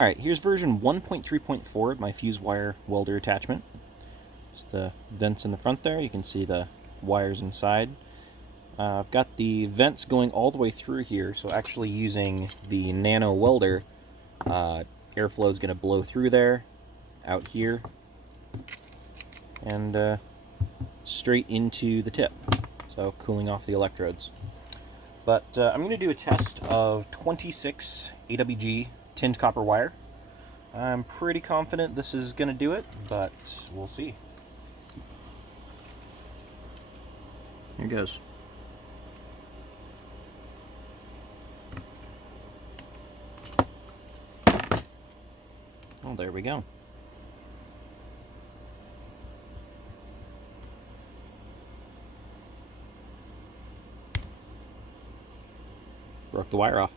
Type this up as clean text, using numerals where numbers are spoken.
Alright, here's version 1.3.4 of my fuse wire welder attachment. It's the vents in the front there. You can see the wires inside. I've got the vents going all the way through here, so actually using the Nano welder, airflow is going to blow through there, out here, and straight into the tip, so cooling off the electrodes. But I'm going to do a test of 26 AWG tinned copper wire. I'm pretty confident this is going to do it, but we'll see. Here goes. Oh, there we go. Broke the wire off.